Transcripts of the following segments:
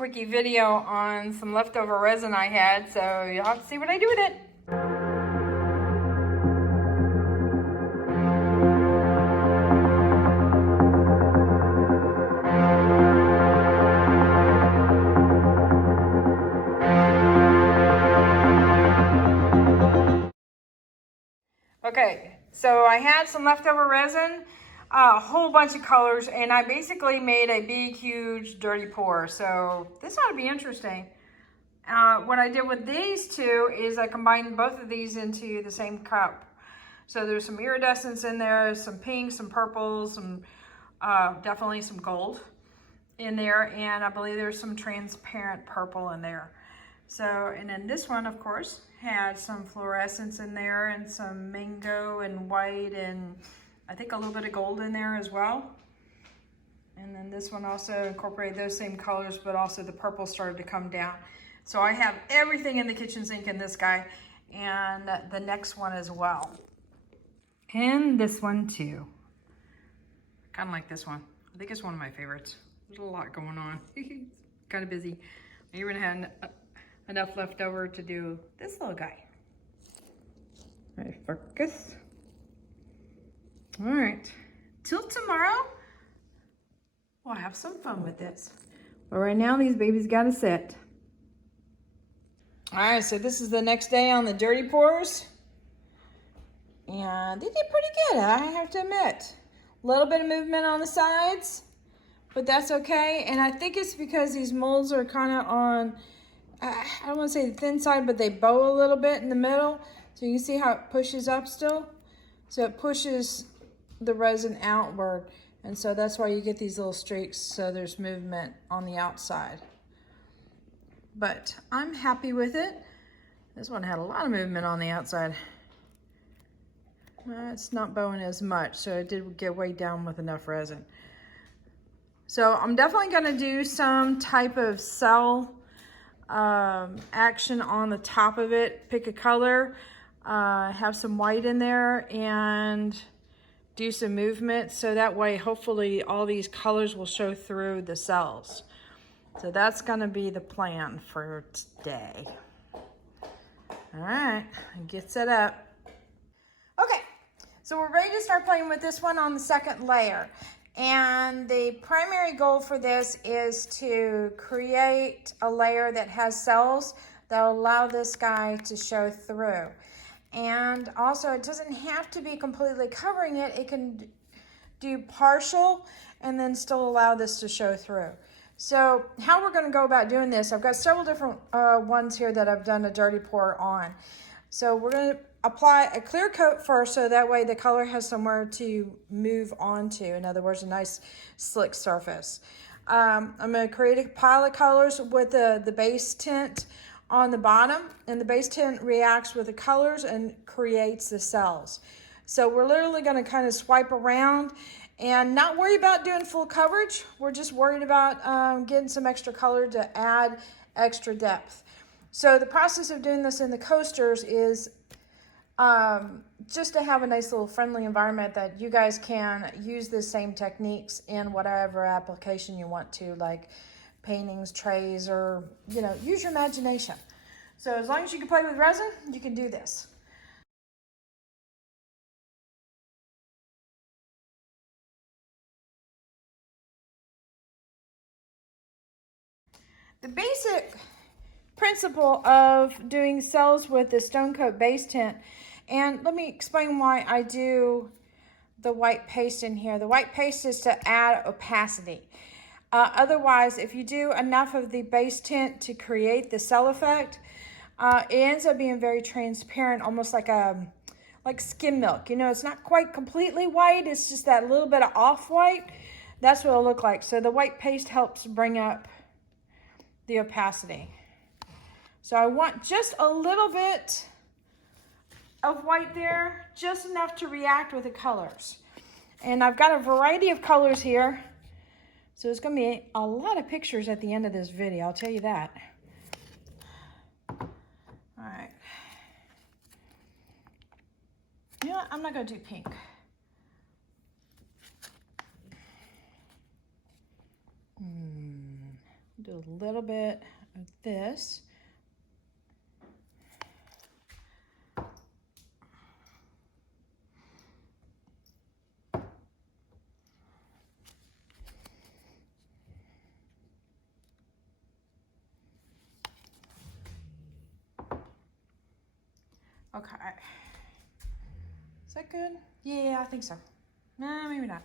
quickie video on some leftover resin I had, so you'll have to see what I do with it. Okay, so I had some leftover resin, a whole bunch of colors, and I basically made a big, huge, dirty pour. So this ought to be interesting. What I did with these two is I combined both of these into the same cup. So there's some iridescence in there, some pink, some purple, some definitely some gold in there, and I believe there's some transparent purple in there. So, and then this one, of course, had some fluorescence in there and some mango and white and I think a little bit of gold in there as well. And then this one also incorporated those same colors, but also the purple started to come down. So I have everything in the kitchen sink in this guy and the next one as well. And this one too. Kind of like this one. I think it's one of my favorites. There's a lot going on. Kind of busy. I even had enough left over to do this little guy. All right, focus. All right, till tomorrow, we'll have some fun with this. But right now, these babies gotta sit. All right, so this is the next day on the dirty pours. And they did pretty good, I have to admit. A little bit of movement on the sides, but that's okay. And I think it's because these molds are kind of on, I don't want to say the thin side, but they bow a little bit in the middle. So you can see how it pushes up still. So it pushes the resin outward. And so that's why you get these little streaks. So there's movement on the outside. But I'm happy with it. This one had a lot of movement on the outside. It's not bowing as much. So it did get way down with enough resin. So I'm definitely going to do some type of cell action on the top of it. Pick a color, have some white in there, and do some movement. So that way, hopefully, all these colors will show through the cells. So that's going to be the plan for today. All right, get set up. Okay, so we're ready to start playing with this one on the second layer. And the primary goal for this is to create a layer that has cells that will allow this guy to show through. And also, it doesn't have to be completely covering it. It can do partial and then still allow this to show through. So how we're going to go about doing this, I've got several different ones here that I've done a dirty pour on. So we're going to apply a clear coat first, so that way the color has somewhere to move onto. In other words, a nice slick surface. I'm going to create a pile of colors with the base tint on the bottom, and the base tint reacts with the colors and creates the cells. So we're literally going to kind of swipe around and not worry about doing full coverage. We're just worried about getting some extra color to add extra depth. So the process of doing this in the coasters is just to have a nice little friendly environment that you guys can use the same techniques in whatever application you want to, like paintings, trays, or, you know, use your imagination. So as long as you can play with resin, you can do this. The basic principle of doing cells with the stone coat base tint, and let me explain why I do the white paste in here. The white paste is to add opacity. Otherwise, if you do enough of the base tint to create the cell effect, it ends up being very transparent, almost like skim milk. You know, it's not quite completely white. It's just that little bit of off-white. That's what it'll look like. So the white paste helps bring up the opacity. So I want just a little bit of white there, just enough to react with the colors. And I've got a variety of colors here. So it's going to be a lot of pictures at the end of this video, I'll tell you that. All right. You know what? I'm not going to do pink. Do a little bit of this. Okay. Is that good? Yeah, I think so. No, maybe not.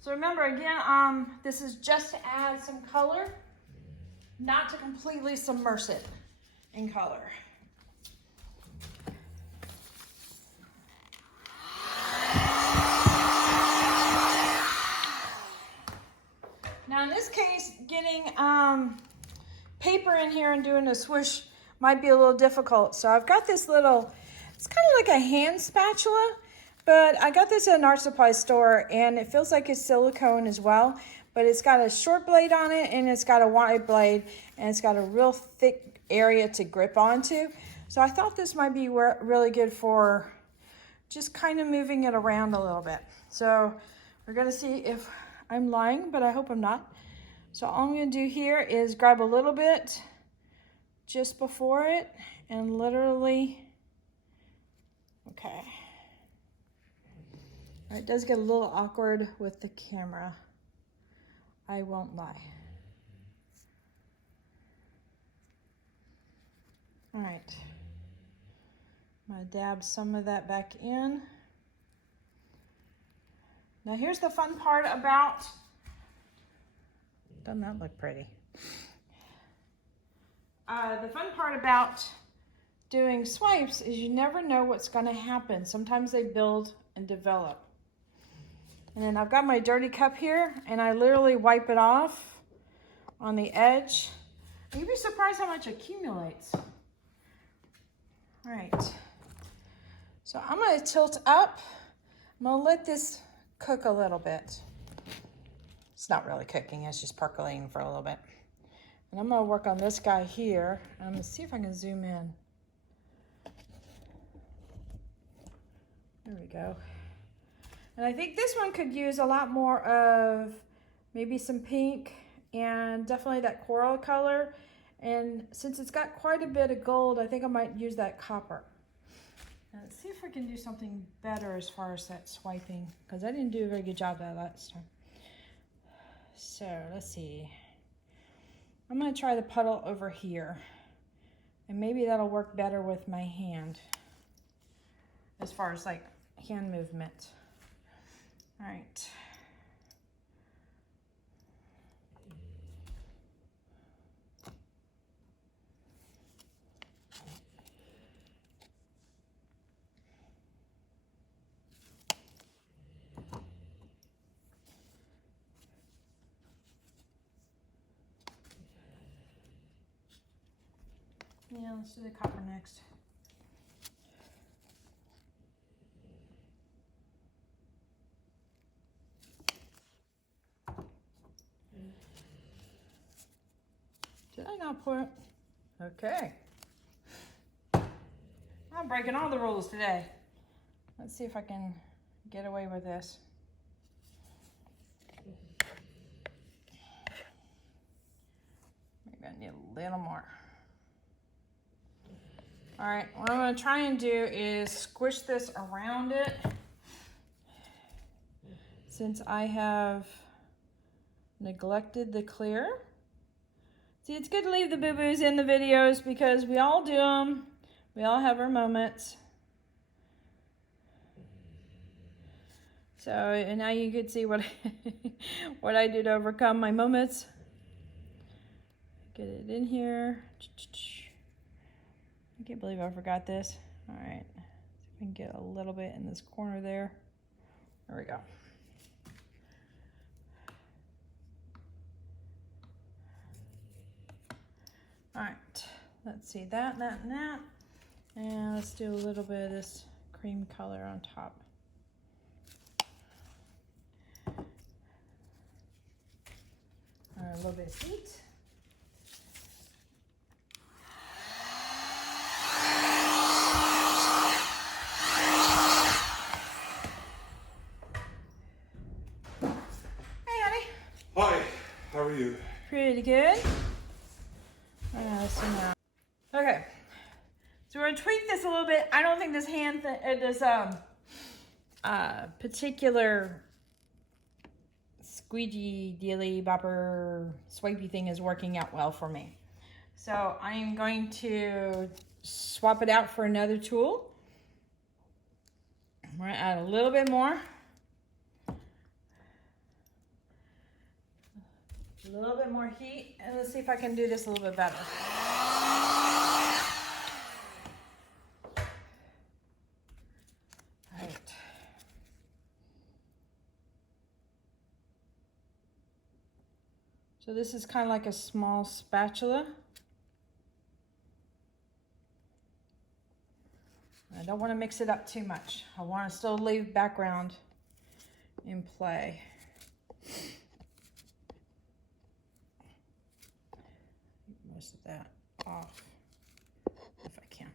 So remember again, this is just to add some color, not to completely submerge it in color. Now in this case, getting paper in here and doing a swoosh might be a little difficult. So I've got this little, it's kind of like a hand spatula, but I got this at an art supply store and it feels like it's silicone as well, but it's got a short blade on it and it's got a wide blade and it's got a real thick area to grip onto. So I thought this might be really good for just kind of moving it around a little bit. So we're gonna see if I'm lying, but I hope I'm not. So all I'm gonna do here is grab a little bit just before it and literally, okay. It does get a little awkward with the camera. I won't lie. All right. I'm gonna dab some of that back in. Now here's the fun part about, doesn't that look pretty? The fun part about doing swipes is you never know what's gonna happen. Sometimes they build and develop. And then I've got my dirty cup here and I literally wipe it off on the edge. You'd be surprised how much accumulates. All right, so I'm gonna tilt up. I'm gonna let this cook a little bit. It's not really cooking, it's just percolating for a little bit. And I'm gonna work on this guy here. And I'm gonna see if I can zoom in. There we go. And I think this one could use a lot more of maybe some pink and definitely that coral color. And since it's got quite a bit of gold, I think I might use that copper. Now let's see if we can do something better as far as that swiping, because I didn't do a very good job of that last time. So let's see. I'm gonna try the puddle over here. And maybe that'll work better with my hand as far as like hand movement. All right. Yeah, let's do the copper next. Did I not pour it? Okay. I'm breaking all the rules today. Let's see if I can get away with this. Maybe I need a little more. All right, what I'm gonna try and do is squish this around it. Since I have neglected the clear. See, it's good to leave the boo-boos in the videos because we all do them. We all have our moments. So, and now you could see what, what I do to overcome my moments. Get it in here. I can't believe I forgot this. All right, see if we can get a little bit in this corner there. There we go. All right, let's see that, and that. And let's do a little bit of this cream color on top. A little bit of heat. So we're gonna tweak this a little bit. I don't think this this particular squeegee dealy bopper swipey thing is working out well for me. So I'm going to swap it out for another tool. We're gonna add a little bit more. A little bit more heat, and let's see if I can do this a little bit better. All right. So this is kind of like a small spatula. I don't want to mix it up too much. I want to still leave background in play. Most of that off if I can.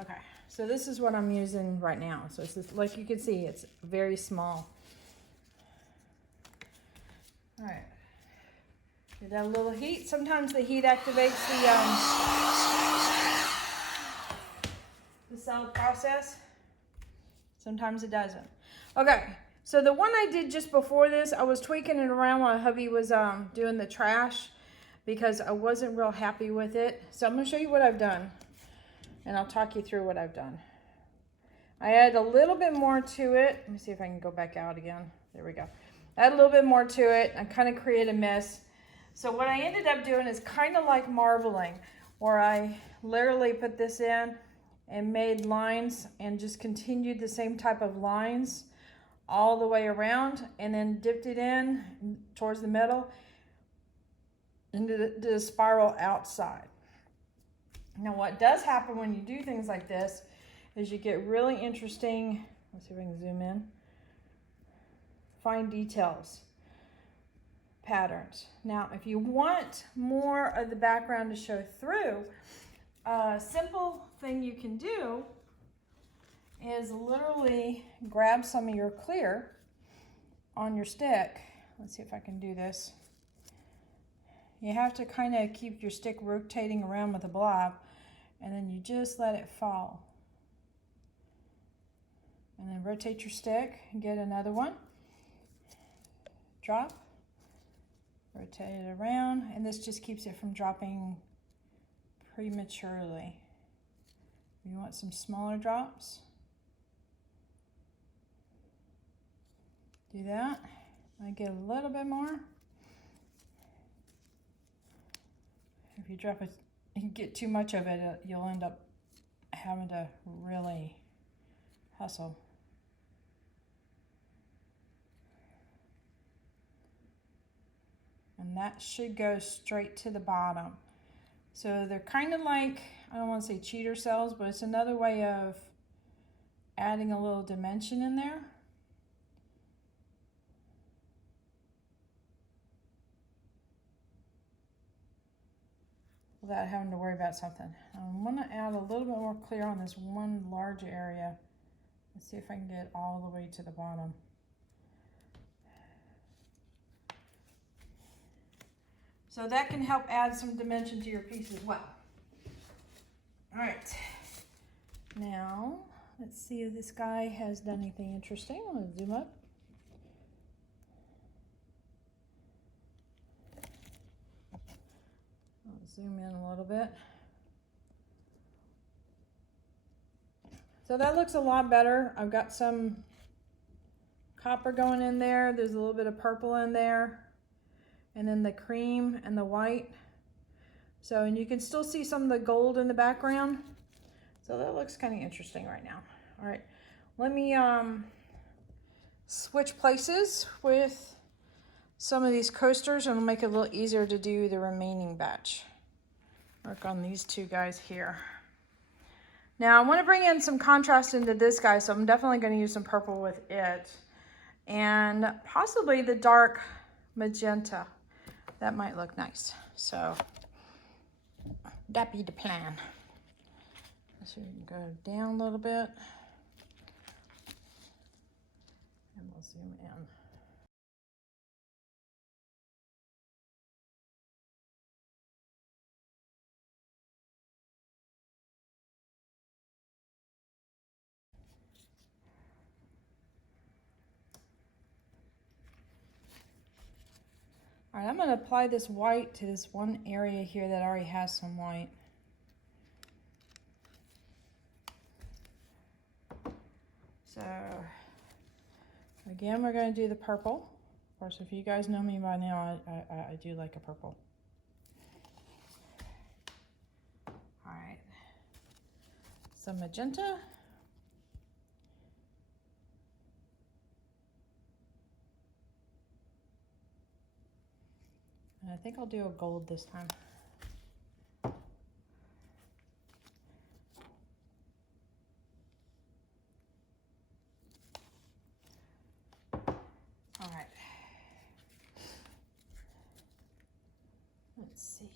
Okay, so this is what I'm using right now. So it's just, like you can see, it's very small. All right, give that a little heat. Sometimes the heat activates the cell process. Sometimes it doesn't. Okay, so the one I did just before this, I was tweaking it around while hubby was doing the trash because I wasn't real happy with it. So I'm gonna show you what I've done and I'll talk you through what I've done. I add a little bit more to it. Let me see if I can go back out again. There we go. Add a little bit more to it and kind of create a mess. So what I ended up doing is kind of like marbling, where I literally put this in and made lines and just continued the same type of lines all the way around, and then dipped it in towards the middle and did a spiral outside. Now what does happen when you do things like this is you get really interesting, let's see if I can zoom in, fine details, patterns. Now if you want more of the background to show through, a simple thing you can do is literally grab some of your clear on your stick. Let's see if I can do this. You have to kind of keep your stick rotating around with the blob, and then you just let it fall. And then rotate your stick and get another one. Drop, rotate it around, and this just keeps it from dropping prematurely. You want some smaller drops? Do that. I get a little bit more. If you drop it, you get too much of it, you'll end up having to really hustle. And that should go straight to the bottom. So they're kind of like, I don't want to say cheater cells, but it's another way of adding a little dimension in there. Without having to worry about something. I'm going to add a little bit more clear on this one large area. Let's see if I can get all the way to the bottom. So that can help add some dimension to your piece as well. All right, now let's see if this guy has done anything interesting. I'm going to zoom up. I'll zoom in a little bit. So that looks a lot better. I've got some copper going in there. There's a little bit of purple in there. And then the cream and the white. So, and you can still see some of the gold in the background. So that looks kind of interesting right now. All right, let me switch places with some of these coasters and it'll make it a little easier to do the remaining batch. Work on these two guys here. Now I want to bring in some contrast into this guy, so I'm definitely going to use some purple with it. And possibly the dark magenta. That might look nice. So that be the plan. So we can go down a little bit. And we'll zoom in. All right, I'm going to apply this white to this one area here that already has some white. So again, we're going to do the purple. Of course, if you guys know me by now, I do like a purple. All right, some magenta. And I think I'll do a gold this time. All right. Let's see.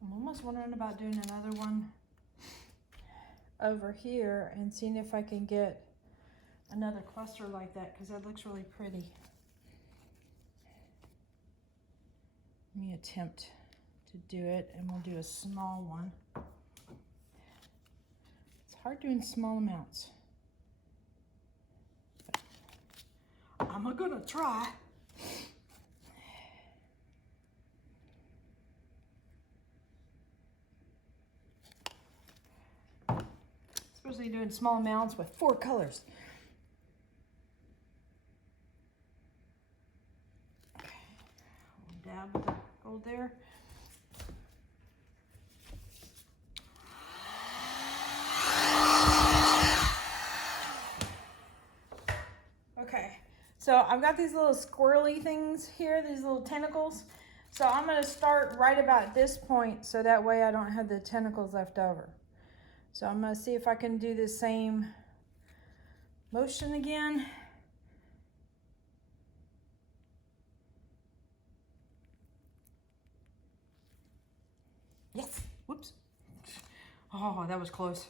I'm almost wondering about doing another one over here and seeing if I can get another cluster like that, because that looks really pretty. Let me attempt to do it, and we'll do a small one. It's hard doing small amounts, but I'm gonna try. Especially doing small amounts with 4 colors. Okay, we'll dab the gold there. Okay, so I've got these little squirrely things here, these little tentacles. So I'm gonna start right about this point so that way I don't have the tentacles left over. So I'm going to see if I can do the same motion again. Yes, whoops. Oh, that was close.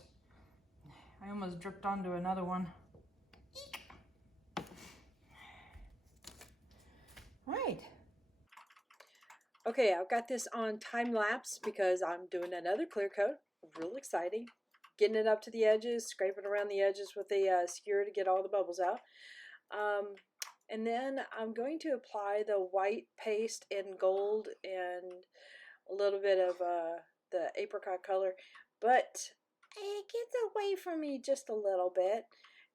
I almost dripped onto another one. All right. Okay, I've got this on time lapse because I'm doing another clear coat. Real exciting. Getting it up to the edges, scraping around the edges with a skewer to get all the bubbles out. And then I'm going to apply the white paste in gold and a little bit of the apricot color, but it gets away from me just a little bit,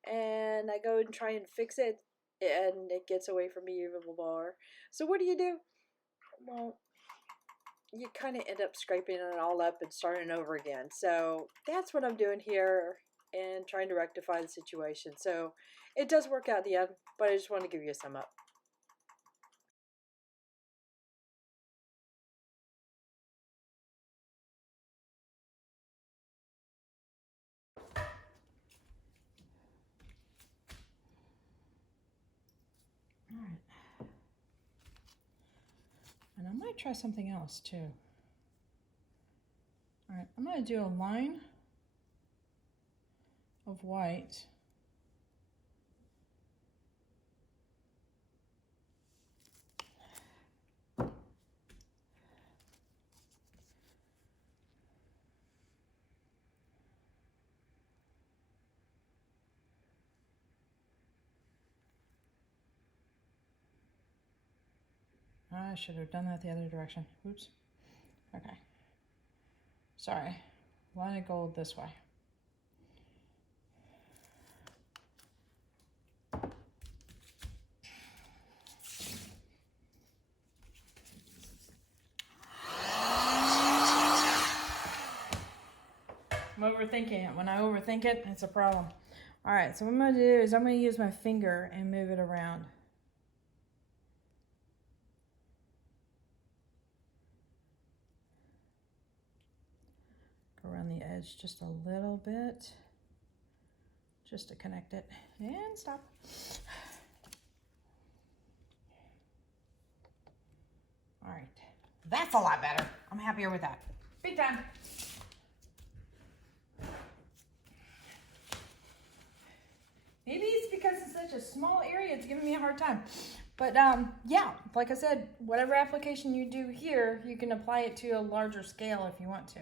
and I go and try and fix it, and it gets away from me even more. So what do? Well, you kind of end up scraping it all up and starting over again. So that's what I'm doing here and trying to rectify the situation. So it does work out in the end, but I just want to give you a sum up. All right. And I might try something else too. All right, I'm going to do a line of white. I should have done that the other direction. Oops. Okay. Sorry. Line of gold this way. I'm overthinking it. When I overthink it, it's a problem. All right, so what I'm going to do is I'm going to use my finger and move it around. Go around the edge just a little bit, just to connect it, and stop. That's a lot better. I'm happier with that. Big time. Maybe it's because it's such a small area, it's giving me a hard time. But yeah, like I said, whatever application you do here, you can apply it to a larger scale if you want to.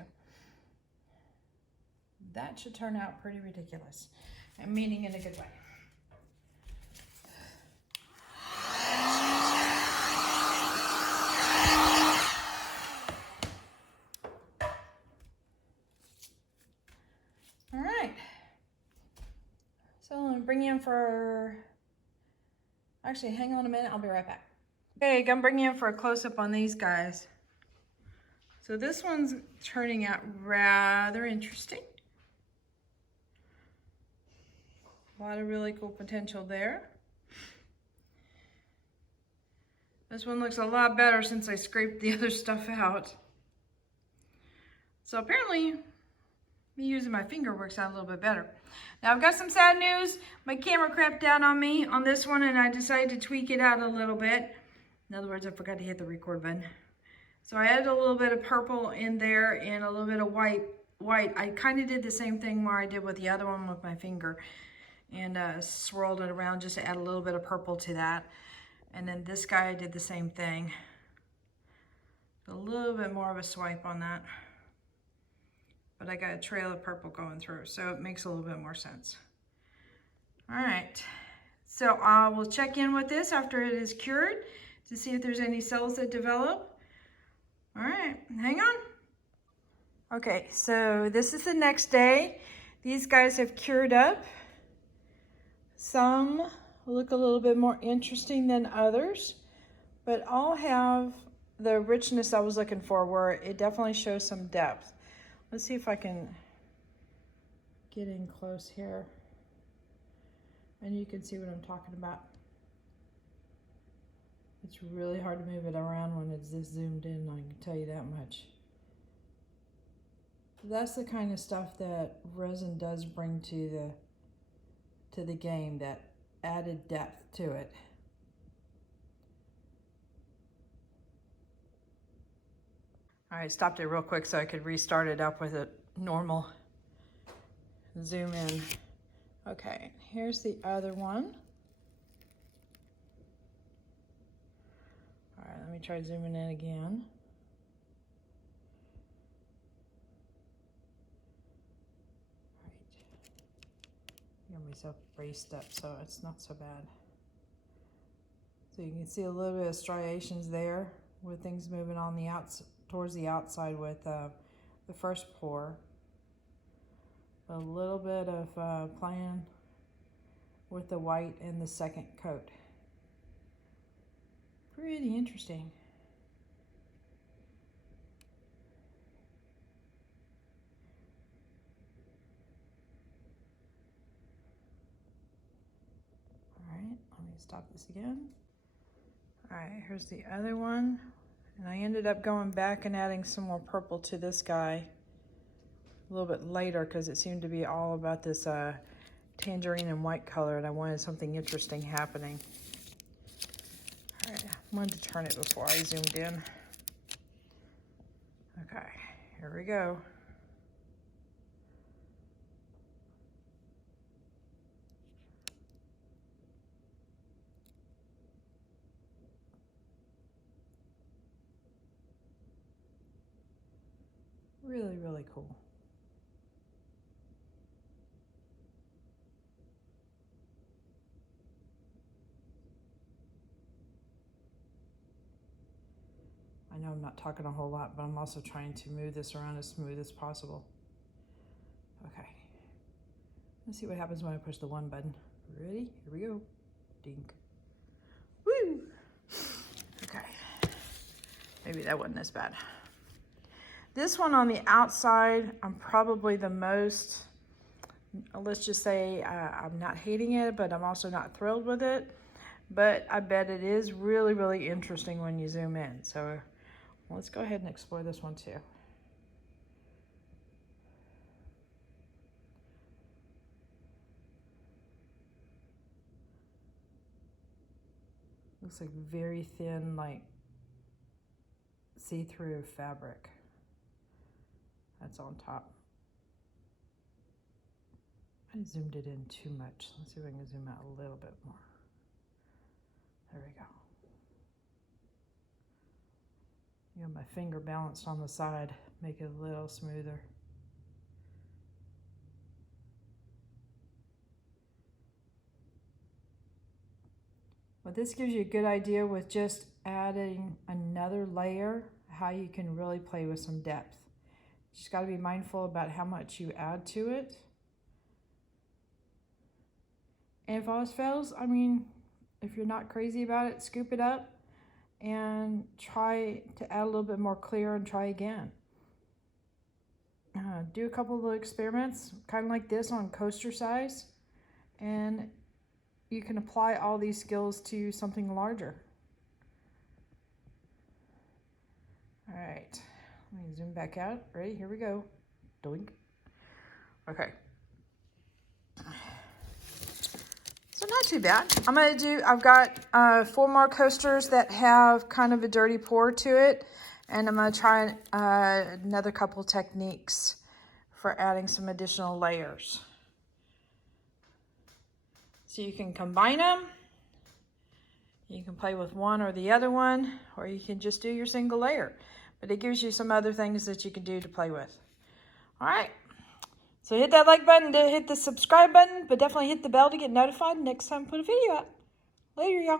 That should turn out pretty ridiculous, and meaning in a good way. All right. So I'm gonna bring you in for, actually hang on a minute, I'll be right back. Okay, I'm gonna bring you in for a close-up on these guys. So this one's turning out rather interesting. A lot of really cool potential there. This one looks a lot better since I scraped the other stuff out. So apparently, me using my finger works out a little bit better. Now I've got some sad news. My camera crapped out on me on this one and I decided to tweak it out a little bit. In other words, I forgot to hit the record button. So I added a little bit of purple in there and a little bit of white. I kind of did the same thing where I did with the other one with my finger and swirled it around just to add a little bit of purple to that. And then this guy, I did the same thing. A little bit more of a swipe on that. But I got a trail of purple going through, so it makes a little bit more sense. All right, so we'll check in with this after it is cured to see if there's any cells that develop. All right, hang on. Okay, so this is the next day. These guys have cured up. Some look a little bit more interesting than others, but all have the richness I was looking for, where it definitely shows some depth. Let's see if I can get in close here and you can see what I'm talking about. It's really hard to move it around when it's this zoomed in, I can tell you that much. That's the kind of stuff that resin does bring to the game, that added depth to it. All right, stopped it real quick so I could restart it up with a normal zoom in. Okay, here's the other one. All right, let me try zooming in again. All right, got myself braced up so it's not so bad. So you can see a little bit of striations there with things moving on the outside, towards the outside with the first pour. A little bit of playing with the white in the second coat. Pretty interesting. All right, let me stop this again. All right, here's the other one. And I ended up going back and adding some more purple to this guy a little bit later because it seemed to be all about this tangerine and white color, and I wanted something interesting happening. All right, I wanted to turn it before I zoomed in. Okay, here we go. Really, really cool. I know I'm not talking a whole lot, but I'm also trying to move this around as smooth as possible. Okay. Let's see what happens when I push the one button. Ready? Here we go. Dink. Woo! Okay. Maybe that wasn't as bad. This one on the outside, I'm probably the most, let's just say I'm not hating it, but I'm also not thrilled with it. But I bet it is really, really interesting when you zoom in. So let's go ahead and explore this one too. Looks like very thin, like see-through fabric that's on top. I zoomed it in too much. Let's see if I can zoom out a little bit more. There we go. You know, my finger balanced on the side, make it a little smoother. But this gives you a good idea with just adding another layer, how you can really play with some depth. You just got to be mindful about how much you add to it. And if all else fails, I mean, if you're not crazy about it, scoop it up and try to add a little bit more clear and try again. Do a couple of little experiments, kind of like this on coaster size, and you can apply all these skills to something larger. All right, let me zoom back out. Ready? Here we go. Doink. Okay. So not too bad. I've got 4 more coasters that have kind of a dirty pour to it. And I'm gonna try another couple techniques for adding some additional layers. So you can combine them. You can play with one or the other one, or you can just do your single layer. But it gives you some other things that you can do to play with. All right. So hit that like button, hit the subscribe button, but definitely hit the bell to get notified next time I put a video up. Later, y'all.